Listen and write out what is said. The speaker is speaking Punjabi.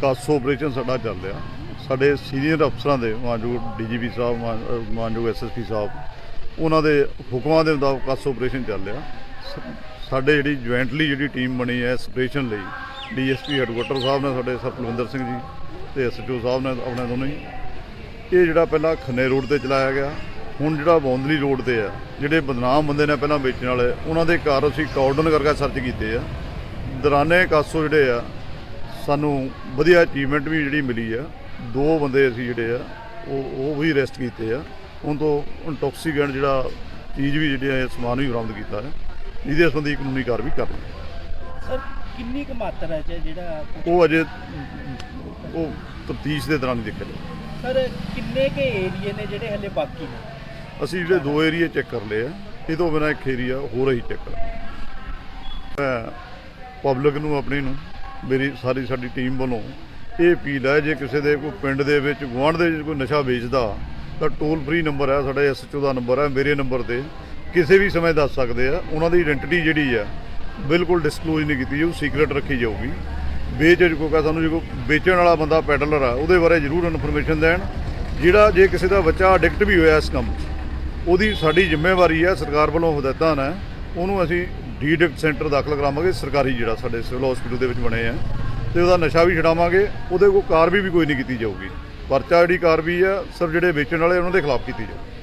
ਕਾਸੋ ਆਪਰੇਸ਼ਨ ਸਾਡਾ ਚੱਲ ਰਿਹਾ। ਸਾਡੇ ਸੀਨੀਅਰ ਅਫਸਰਾਂ ਦੇ ਮਾਨਯੋਗ ਡੀਜੀਪੀ ਸਾਹਿਬ ਮਾਨਯੋਗ ਐਸਐਸਪੀ ਸਾਹਿਬ, ਉਹਨਾਂ ਦੇ ਹੁਕਮਾਂ ਦੇ ਮੁਤਾਬਕ ਕਾਸੋ ਆਪਰੇਸ਼ਨ ਚੱਲ ਰਿਹਾ। ਸਾਡੇ ਜਿਹੜੀ ਜੁਆਇੰਟਲੀ ਜਿਹੜੀ ਟੀਮ ਬਣੀ ਹੈ ਆਪਰੇਸ਼ਨ ਲਈ ਡੀਐਸਪੀ ਹੈਡਕੁਆਟਰ ਸਾਹਿਬ ਨੇ ਸਾਡੇ ਸਰ ਕੁਲਵਿੰਦਰ ਸਿੰਘ ਜੀ ਤੇ ਐਸਐਚਓ ਸਾਹਿਬ ਨੇ ਆਪਣੇ ਦੋਨੋਂ ਹੀ ਇਹ ਜਿਹੜਾ ਪਹਿਲਾਂ ਖੰਨੇ ਰੋਡ ਤੇ ਚਲਾਇਆ ਗਿਆ, ਹੁਣ ਜਿਹੜਾ ਬੌਂਦਲੀ ਰੋਡ ਤੇ ਆ, ਜਿਹੜੇ ਬਦਨਾਮ ਬੰਦੇ ਨੇ ਪਹਿਲਾਂ ਵੇਚਣ ਵਾਲੇ, ਉਹਨਾਂ ਦੇ ਘਰ ਅਸੀਂ ਕਾਰਡਨ ਕਰਕੇ ਸਰਚ ਕੀਤੇ ਆ। ਦਰਾਨੇ ਕਾਸੋ ਜਿਹੜੇ ਆ, ਸਾਨੂੰ ਵਧੀਆ ਅਚੀਵਮੈਂਟ ਵੀ ਜਿਹੜੀ ਮਿਲੀ ਆ। ਦੋ ਬੰਦੇ ਅਸੀਂ ਜਿਹੜੇ ਆ, ਉਹ ਉਹ ਵੀ ਅਰੈਸਟ ਕੀਤੇ ਆ। ਉਹਨਾਂ ਤੋਂ ਇੰਟੌਕਸੀਕੈਂਟ ਜਿਹੜਾ ਚੀਜ਼ ਵੀ ਜਿਹੜੀ ਹੈ ਸਮਾਨ ਵੀ ਬਰਾਮਦ ਕੀਤਾ ਹੈ ਇਹਦੇ ਸੰਬੰਧੀ ਕਾਨੂੰਨੀ ਕਾਰਵਾਈ ਕਰ ਰਹੇ ਹਾਂ। ਸਰ ਕਿੰਨੀ ਕੁ ਮਾਤਰਾ ਚ ਹੈ ਜਿਹੜਾ ਉਹ ਅਜੇ ਉਹ ਤਫਤੀਸ਼ ਦੇ ਦੌਰਾਨ ਹੀ ਦੇਖਿਆ ਜਾਊਗਾ ਸਰ ਕਿੰਨੇ ਕੇ ਏਰੀਏ ਨੇ ਜਿਹੜੇ ਹਲੇ ਬਾਕੀ ਨੇ? ਅਸੀਂ ਜਿਹੜੇ ਦੋ ਏਰੀਆ ਚੈੱਕ ਕਰ ਲਏ ਆ ਇਹ ਤੋਂ ਬਿਨਾਂ ਇੱਕ ਏਰੀਆ ਹੋਰ ਅਸੀਂ ਚੈੱਕ ਕਰਾਂਗੇ ਮੈਂ ਪਬਲਿਕ ਨੂੰ ਆਪਣੀ ਨੂੰ ਮੇਰੀ ਸਾਰੀ ਸਾਡੀ ਟੀਮ ਵੱਲੋਂ ਇਹ ਅਪੀਲ ਹੈ ਜੇ ਕਿਸੇ ਦੇ ਕੋਈ ਪਿੰਡ ਦੇ ਵਿੱਚ ਗੁਆਂਢ ਦੇ ਵਿੱਚ ਕੋਈ ਨਸ਼ਾ ਵੇਚਦਾ ਤਾਂ ਟੋਲ ਫ੍ਰੀ ਨੰਬਰ ਹੈ ਸਾਡਾ ਐਸਐਚਓ ਦਾ ਨੰਬਰ ਹੈ ਮੇਰੇ ਨੰਬਰ ਤੇ ਕਿਸੇ ਵੀ ਸਮੇਂ ਦੱਸ ਸਕਦੇ ਆ ਉਹਨਾਂ ਦੀ ਆਇਡੈਂਟੀਟੀ ਜਿਹੜੀ ਆ ਬਿਲਕੁਲ ਡਿਸਕਲੋਜ਼ ਨਹੀਂ ਕੀਤੀ ਜਾਊ ਸੀਕ੍ਰੀਟ ਰੱਖੀ ਜਾਊਗੀ। ਵੇਚ ਸਾਨੂੰ ਜੇ ਕੋਈ ਵੇਚਣ ਵਾਲਾ ਬੰਦਾ ਪੈਡਲਰ ਆ, ਉਹਦੇ ਬਾਰੇ ਜ਼ਰੂਰ ਇਨਫੋਰਮੇਸ਼ਨ ਦੇਣ। ਜਿਹੜਾ ਜੇ ਕਿਸੇ ਦਾ ਬੱਚਾ ਐਡਿਕਟ ਵੀ ਹੋਇਆ ਇਸ ਕੰਮ 'ਚ, ਉਹਦੀ ਸਾਡੀ ਜ਼ਿੰਮੇਵਾਰੀ ਹੈ ਸਰਕਾਰ ਵੱਲੋਂ ਹਦਾਇਤਾਂ ਨੇ, ਉਹਨੂੰ ਅਸੀਂ ਡੀਡਿਕਟ ਸੈਂਟਰ ਦਾਖਲ ਕਰਾਵਾਂਗੇ, ਸਰਕਾਰੀ ਜਿਹੜਾ ਸਾਡੇ ਸਿਵਲ ਹਸਪੀਟਲ ਦੇ ਵਿੱਚ ਬਣੇ ਆ। ਤੇ ਉਹਦਾ ਨਸ਼ਾ ਵੀ ਛਡਾਵਾਂਗੇ, ਉਹਦੇ ਕੋਲ ਕਾਰਵਾਈ ਵੀ ਕੋਈ ਨਹੀਂ ਕੀਤੀ ਜਾਊਗੀ। ਪਰਚਾ ਜਿਹੜੀ ਕਾਰਵਾਈ ਆ ਸਿਰਫ ਜਿਹੜੇ ਵੇਚਣ ਵਾਲੇ ਉਹਨਾਂ ਦੇ ਖਿਲਾਫ ਕੀਤੀ ਜਾਊਗੀ।